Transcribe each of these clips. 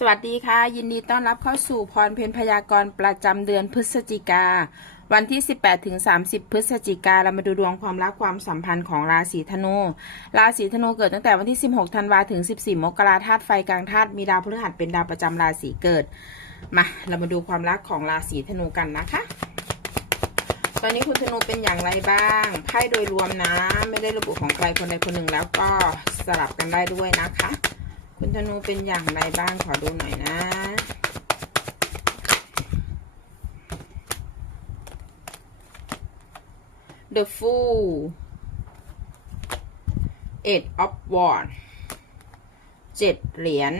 สวัสดีค่ะ ยินดีต้อนรับเข้าสู่พรเพนพยากรณ์ประจำเดือนพฤศจิกา วันที่ 18ถึง30 พฤศจิกาเรามาดูดวงความรักความสัมพันธ์ของราศีธนู ราศีธนูเกิดตั้งแต่วันที่ 16ธันวาถึง 14 มกราธาตุไฟกลางธาตุมีดาวพฤหัสเป็นดาวประจำราศีเกิด มาเรามาดูความรักของราศีธนูกันนะคะ ตอนนี้คุณธนูเป็นอย่างไรบ้างไพ่โดยรวมนะ ไม่ได้ระบุของใครคนใดคนหนึ่งแล้วก็สลับกันได้ด้วยนะคะ คุณธนูเป็นอย่างไรบ้างขอดูหน่อยนะ The Fool Eight of Wands เจ็ดเหรียญ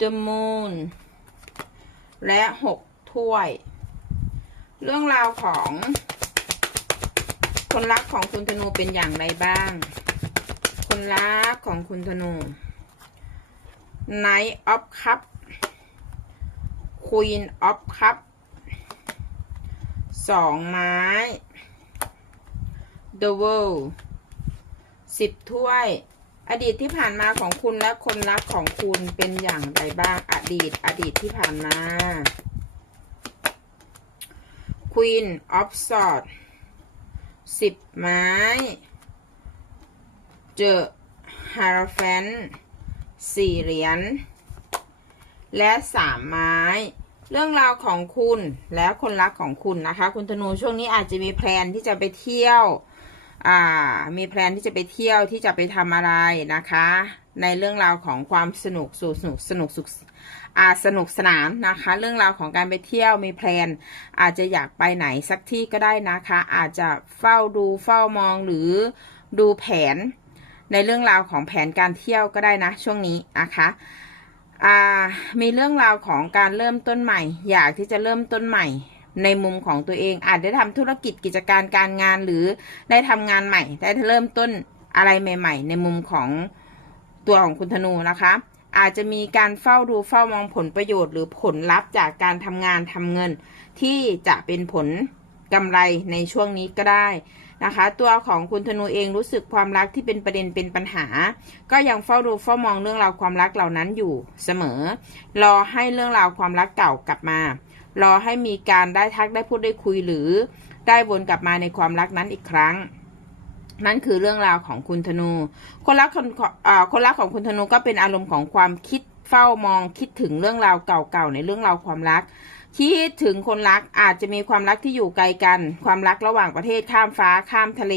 The Moon และหกถ้วย เรื่องราวของคนรักของคุณธนูเป็นอย่างไรบ้าง คนรักของคุณธนู Knight of Cup Queen of Cup สองไม้ The World สิบถ้วย อดีตที่ผ่านมาของคุณและคนรักของคุณเป็นอย่างไรบ้าง อดีต อดีตที่ผ่านมา Queen of Swords สิบไม้ เจอฮาราแฟนสี่เหรียญ และสามไม้ เรื่องราวของคุณและคนรักของคุณนะคะ คุณธนูช่วงนี้อาจจะมีแพลนที่จะไปเที่ยว อ่า มีแพลนที่จะไปเที่ยวที่จะไปทำอะไรนะคะ ในเรื่องราวของความสนุกสู่สนุกสนุกสุขอาสนุกสนานนะคะ เรื่องราวของการไปเที่ยวมีแพลน อาจจะอยากไปไหนสักที่ก็ได้นะคะ อาจจะเฝ้าดูเฝ้ามองหรือดูแผน ในเรื่องราวของแผนการเที่ยวก็ได้นะ ช่วงนี้นะคะมีเรื่องราวของการเริ่มต้นใหม่ อยากที่จะเริ่มต้นใหม่ ในมุมของตัวเองอาจได้ทำธุรกิจกิจการการงานหรือได้ทำงานใหม่ ได้เริ่มต้นอะไรใหม่ ๆ ในมุมของตัวของคุณธนูนะคะ อาจจะมีการเฝ้าดูเฝ้ามองผลประโยชน์หรือผลลัพธ์จากการทำงานทำเงิน ที่จะเป็นผลกำไรในช่วงนี้ก็ได้ นะคะ ตัวของคุณธนูเองรู้สึกความรักที่เป็นประเด็นเป็นปัญหา ก็ยังเฝ้าดูเฝ้ามองเรื่องราวความรักเหล่านั้นอยู่เสมอ รอให้เรื่องราวความรักเก่ากลับมา รอให้มีการได้ทักได้พูดได้คุยหรือ ได้วนกลับมาในความรักนั้นอีกครั้งนั่นคือเรื่องราวของคุณธนู คนรักคนคนรักของคุณธนูก็เป็นอารมณ์ของความคิดเฝ้ามองคิดถึงเรื่องราวเก่าๆในเรื่องราวความรัก คิดถึงคนรักอาจจะมีความรักที่อยู่ไกลกัน ความรักระหว่างประเทศข้ามฟ้าข้ามทะเล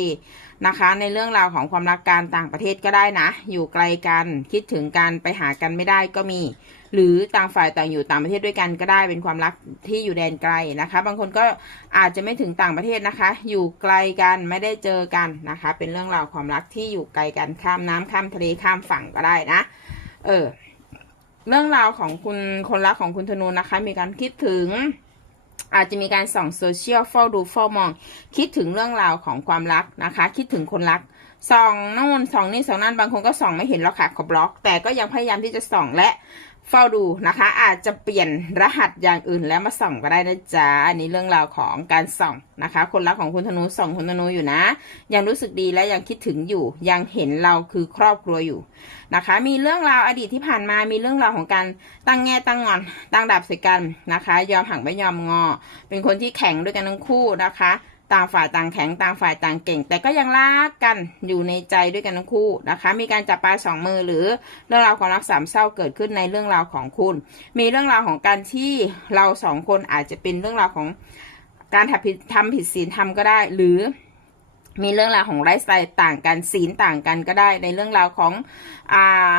นะคะ ในเรื่องราวของความรักการต่างประเทศก็ได้นะ อยู่ไกลกัน คิดถึงกันไปหากันไม่ได้ก็มี หรือต่างฝ่ายต่างอยู่ต่างประเทศด้วยกันก็ได้เป็นความรักที่อยู่แดนไกลนะคะ บางคนก็อาจจะไม่ถึงต่างประเทศนะคะ อยู่ไกลกันไม่ได้เจอกันนะคะ เป็นเรื่องราวความรักที่อยู่ไกลกันข้ามน้ำข้ามทะเลข้ามฝั่งก็ได้นะ เออ เรื่องราวของคุณคนรักของคุณธนูนะคะ มีการคิดถึง อาจจะมีการส่องโซเชียลเฝ้าดูเฝ้ามอง คิดถึงเรื่องราวของความรักนะคะ คิดถึงคนรักส่องโน่นส่องนี่ส่องนั่นบางคนก็ส่องไม่เห็นแล้วค่ะขอบล็อก แต่ก็ยังพยายามที่จะส่องและ เฝ้าดูนะคะ อาจจะเปลี่ยนรหัสอย่างอื่นแล้วมาส่องก็ได้นะจ๊ะอันนี้เรื่องราวของการส่องนะคะ คนรักของคุณธนูส่องคุณธนูอยู่นะ ยังรู้สึกดีและยังคิดถึงอยู่ ยังเห็นเราคือครอบครัวอยู่นะคะ มีเรื่องราวอดีตที่ผ่านมามีเรื่องราวของการตั้งแง่ตั้งงอนตั้งดับใส่กันนะคะ ยอมหักไม่ยอมงอ เป็นคนที่แข็งด้วยกันทั้งคู่นะคะ ต่างฝ่ายต่างแข็งต่างฝ่ายต่างเก่ง แต่ก็ยังรักกันอยู่ในใจด้วยกันทั้งคู่นะคะ มีการจับปลาสองมือหรือเรื่องราวความรักสามเศร้าเกิดขึ้นในเรื่องราวของคุณ มีเรื่องราวของการที่เราสองคนอาจจะเป็นเรื่องราวของการทำผิดทำผิดศีลธรรมก็ได้ หรือมีเรื่องราวของไลฟ์สไตล์ต่างกันศีลต่างกันก็ได้ ในเรื่องราวของอ่า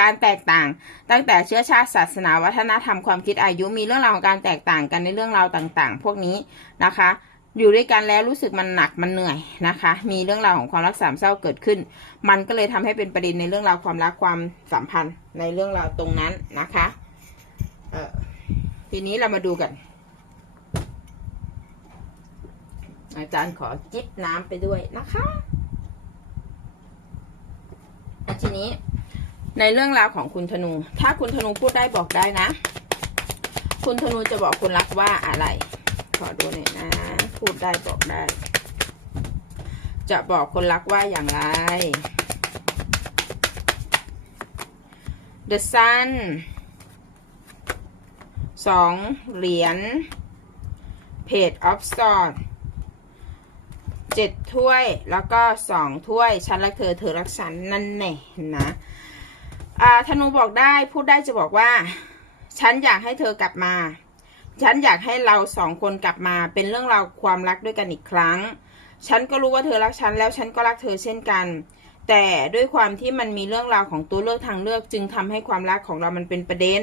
การแตกต่าง ตั้งแต่เชื้อชาติศาสนาวัฒนธรรมความคิดอายุมีเรื่องราวของการแตกต่างกันในเรื่องราวต่างๆ พวกนี้นะคะ อยู่ด้วยกันแล้วรู้สึกมันหนักมันเหนื่อยนะคะ มีเรื่องราวของความรักสามเศร้าเกิดขึ้น มันก็เลยทำให้เป็นประเด็นในเรื่องราวความรักความสัมพันธ์ในเรื่องราวตรงนั้นนะคะเออทีนี้เรามาดูกัน อาจารย์ขอจิบน้ำไปด้วยนะคะอะทีนี้ในเรื่องราวของคุณธนู ถ้าคุณธนูพูดได้บอกได้นะ คุณธนูจะบอกคนรักว่าอะไร ขอดูหน่อยนะ พูดได้บอกได้ จะบอกคนรักว่าอย่างไร The Sun สองเหรียญ Page of Swords เจ็ดถ้วยแล้วก็สองถ้วย ฉันรักเธอเธอรักฉันนั่นแน่นะอ่าธนูบอกได้พูดได้จะบอกว่า ฉันอยากให้เธอกลับมา ฉันอยากให้เราสองคนกลับมาเป็นเรื่องราวความรักด้วยกันอีกครั้ง ฉันก็รู้ว่าเธอรักฉันแล้วฉันก็รักเธอเช่นกัน แต่ด้วยความที่มันมีเรื่องราวของตัวเลือกทางเลือก จึงทำให้ความรักของเรามันเป็นประเด็น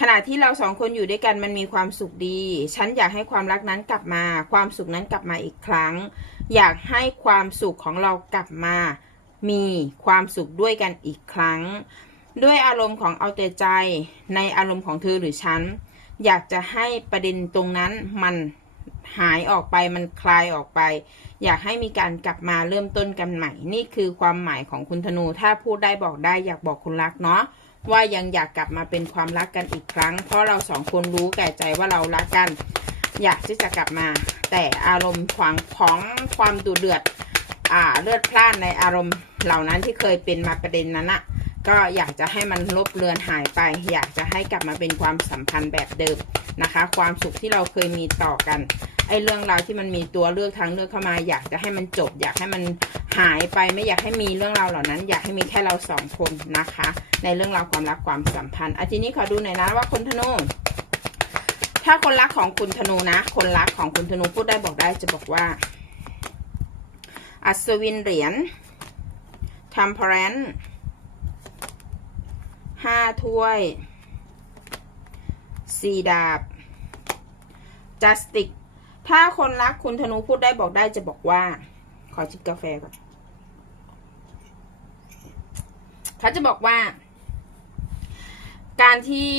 ขณะที่เราสองคนอยู่ด้วยกันมันมีความสุขดี ฉันอยากให้ความรักนั้นกลับมา ความสุขนั้นกลับมาอีกครั้ง อยากให้ความสุขของเรากลับมา มีความสุขด้วยกันอีกครั้ง ด้วยอารมณ์ของเอาแต่ใจ ในอารมณ์ของเธอหรือฉัน อยากจะให้ประเด็นตรงนั้นมันหายออกไปมันคลายออกไป อยากให้มีการกลับมาเริ่มต้นกันใหม่ นี่คือความหมายของคุณธนู ถ้าพูดได้บอกได้อยากบอกคุณรักเนาะว่ายังอยากกลับมาเป็นความรักกันอีกครั้ง เพราะเราสองคนรู้แก่ใจว่าเรารักกัน อยากที่จะกลับมา แต่อารมณ์ขวางของความดุเดือด อ่าเลือดพล่านในอารมณ์เหล่านั้นที่เคยเป็นมาประเด็นนั้นอะ ก็อยากจะให้มันลบเลือนหายไป อยากจะให้กลับมาเป็นความสัมพันธ์แบบเดิมนะคะ ความสุขที่เราเคยมีต่อกันไอ้เรื่องราวที่มันมีตัวเลือกทางเลือกเข้ามา อยากจะให้มันจบ อยากให้มันหายไปไม่อยากให้มีเรื่องราวเหล่านั้น อยากให้มีแค่เราสองคนนะคะ ในเรื่องราวความรักความสัมพันธ์อาทีนี้ขอดูหน่อยนะว่าคนธนูถ้าคนรักของคุณธนูนะ คนรักของคุณธนูพูดได้บอกได้จะบอกว่า อัศวินเหรียญทัมเพรน ห้าถ้วยสี่ดาบจัสติก ถ้าคนรักคุณธนูพูดได้บอกได้จะบอกว่า ขอจิบกาแฟก่อนเขาจะบอกว่า การที่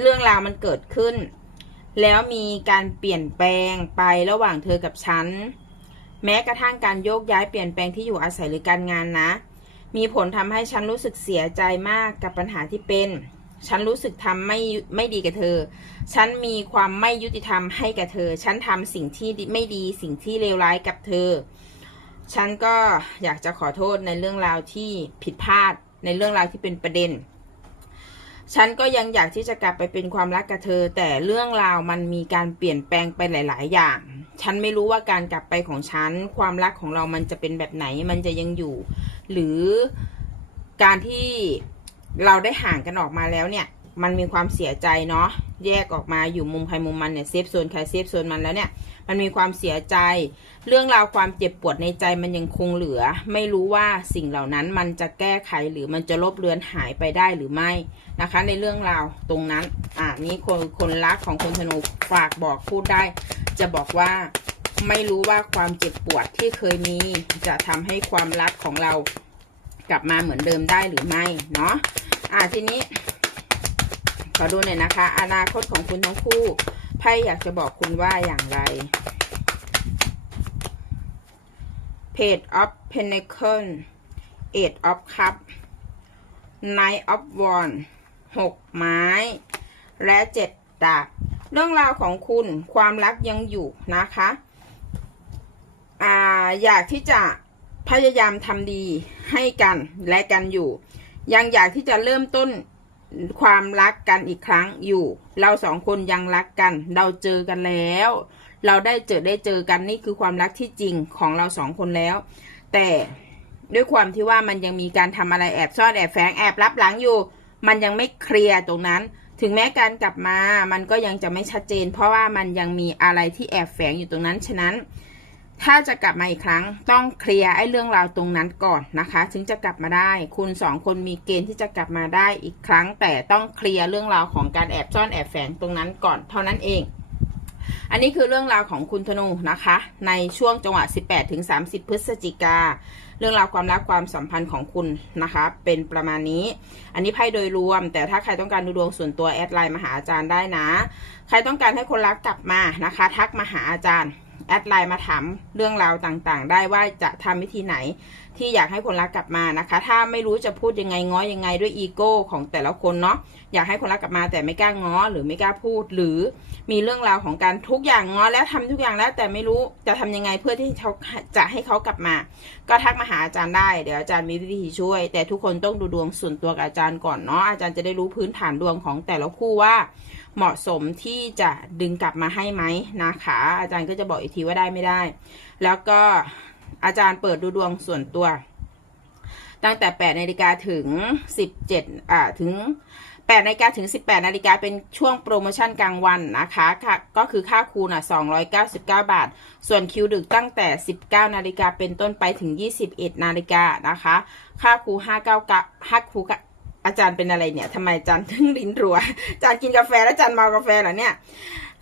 เรื่องราวมันเกิดขึ้น แล้วมีการเปลี่ยนแปลงไประหว่างเธอกับฉัน แม้กระทั่งการโยกย้ายเปลี่ยนแปลงที่อยู่อาศัยหรือการงานนะ มีผลทำให้ฉันรู้สึกเสียใจมากกับปัญหาที่เป็น ฉันรู้สึกทำไม่ไม่ดีกับเธอ ฉันมีความไม่ยุติธรรมให้กับเธอ ฉันทำสิ่งที่ไม่ดีสิ่งที่เลวร้ายกับเธอ ฉันก็อยากจะขอโทษในเรื่องราวที่ผิดพลาดในเรื่องราวที่เป็นประเด็น ฉันก็ยังอยากที่จะกลับไปเป็นความรักกับเธอ แต่เรื่องราวมันมีการเปลี่ยนแปลงไปหลาย ๆ อย่าง ฉันไม่รู้ว่าการกลับไปของฉัน ความรักของเรามันจะเป็นแบบไหน มันจะยังอยู่ หรือการที่เราได้ห่างกันออกมาแล้วเนี่ย มันมีความเสียใจเนาะแยกออกมาอยู่มุมใครมุมมันเนี่ยเซฟโซนใครเซฟโซนมันแล้วเนี่ย มันมีความเสียใจ เรื่องราวความเจ็บปวดในใจมันยังคงเหลือ ไม่รู้ว่าสิ่งเหล่านั้นมันจะแก้ไขหรือมันจะลบเลือนหายไปได้หรือไม่นะคะ ในเรื่องราวตรงนั้น อ่านี่คนคนรักของคนธนูฝากบอกพูดได้ จะบอกว่า ไม่รู้ว่าความเจ็บปวดที่เคยมีจะทำให้ความรักของเรากลับมาเหมือนเดิมได้หรือไม่เนาะอ่าทีนี้ ขอดูหน่อยนะคะ อนาคตของคุณทั้งคู่ไพ่อยากจะบอกคุณว่าอย่างไร Page of Pentacle Eight of Cup Knight of Wands หกไม้ และเจ็ดดาบเรื่องราวของคุณความรักยังอยู่นะคะ อ่าอยากที่จะพยายามทำดีให้กันและกันอยู่ ยังอยากที่จะเริ่มต้นความรักกันอีกครั้งอยู่ เราสองคนยังรักกัน เราเจอกันแล้ว เราได้เจอได้เจอกันนี่คือความรักที่จริงของเราสองคนแล้ว แต่ด้วยความที่ว่ามันยังมีการทำอะไรแอบซ่อนแอบแฝงแอบรับหลังอยู่ มันยังไม่เคลียร์ตรงนั้น ถึงแม้การกลับมา มันก็ยังจะไม่ชัดเจน เพราะว่ามันยังมีอะไรที่แอบแฝงอยู่ตรงนั้น ฉะนั้น ถ้าจะกลับมาอีกครั้งต้องเคลียร์ไอ้เรื่องราวตรงนั้นก่อนนะคะ ถึงจะกลับมาได้ คุณสองคนมีเกณฑ์ที่จะกลับมาได้อีกครั้ง แต่ต้องเคลียร์เรื่องราวของการแอบซ่อนแอบแฝงตรงนั้นก่อนเท่านั้นเอง อันนี้คือเรื่องราวของคุณธนูนะคะ ในช่วงจังหวะ 18ถึง30 พฤศจิกาเรื่องราวความรักความสัมพันธ์ของคุณนะคะ เป็นประมาณนี้ อันนี้ไพ่โดยรวม แต่ถ้าใครต้องการดูดวงส่วนตัวแอดไลน์มาหาอาจารย์ได้นะ ใครต้องการให้คนรักกลับมานะคะ ทักมาหาอาจารย์ แอดไลน์มาถามเรื่องราวต่างๆ ได้ว่าจะทำวิธีไหนที่อยากให้คนรักกลับมานะคะ ถ้าไม่รู้จะพูดยังไงง้อยังไงด้วยอีโก้ของแต่ละคนเนาะอยากให้คนรักกลับมาแต่ไม่กล้าง้อหรือไม่กล้าพูด หรือมีเรื่องราวของการทุกอย่างง้อแล้วทำทุกอย่างแล้วแต่ไม่รู้จะทำยังไงเพื่อที่เขาจะให้เขากลับมา ก็ทักมาหาอาจารย์ได้เดี๋ยวอาจารย์มีวิธีช่วย แต่ทุกคนต้องดูดวงส่วนตัวกับอาจารย์ก่อนเนาะอาจารย์จะได้รู้พื้นฐานดวงของแต่ละคู่ว่า เหมาะสมที่จะดึงกลับมาให้ไหมนะคะ อาจารย์ก็จะบอกอีกทีว่าได้ไม่ได้ แล้วก็อาจารย์เปิดดูดวงส่วนตัว ตั้งแต่8นาฬิกาถึง 17อ่าถึง8นาฬิกาถึง 18นาฬิกาเป็นช่วงโปรโมชั่นกลางวันนะคะค่ะก็คือค่าคูณอะ299 บาท ส่วนคิวดึกตั้งแต่ 19นาฬิกาเป็นต้นไปถึง 21นาฬิกานะคะ ค่าครู599ค่าครูก็ อาจารย์เป็นอะไรเนี่ยทำไมอาจารย์ถึงลิ้นรัวอาจารย์กินกาแฟแล้วอาจารย์เมากาแฟเหรอเนี่ย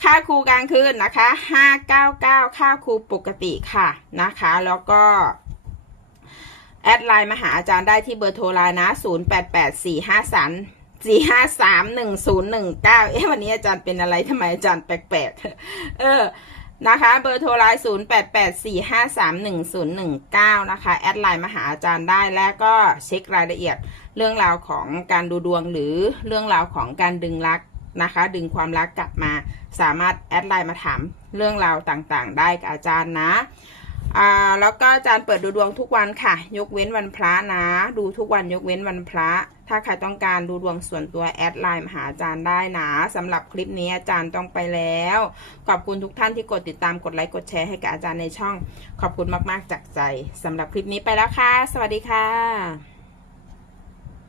ค่าครูกลางคืนนะคะ599 ค่าครูปกติค่ะนะคะ แล้วก็แอดไลน์มาหาอาจารย์ได้ที่เบอร์โทรไลน์นะ 0 8 8 4 5 3 4 5 3 1 0 1 9 เอ๊ะวันนี้อาจารย์เป็นอะไรทำไมอาจารย์แปลกๆ เออ นะคะ เบอร์โทรไลน์0 8 8 4 5 3 1 0 1 9 นะคะ แอดไลน์มาหาอาจารย์ได้และก็เช็ครายละเอียดเรื่องราวของการดูดวงหรือเรื่องราวของการดึงรักนะคะ ดึงความรักกลับมา สามารถแอดไลน์มาถามเรื่องราวต่างๆ ได้กับอาจารย์นะ อ่าแล้วก็อาจารย์เปิดดูดวงทุกวันค่ะ ยกเว้นวันพระนะ ดูทุกวันยกเว้นวันพระ ถ้าใครต้องการดูดวงส่วนตัวแอดไลน์มาหาอาจารย์ได้นะสำหรับคลิปนี้อาจารย์ต้องไปแล้ว ขอบคุณทุกท่านที่กดติดตามกดไลค์กดแชร์ให้กับอาจารย์ในช่อง ขอบคุณมากๆจากใจสำหรับคลิปนี้ไปแล้วค่ะ สวัสดีค่ะ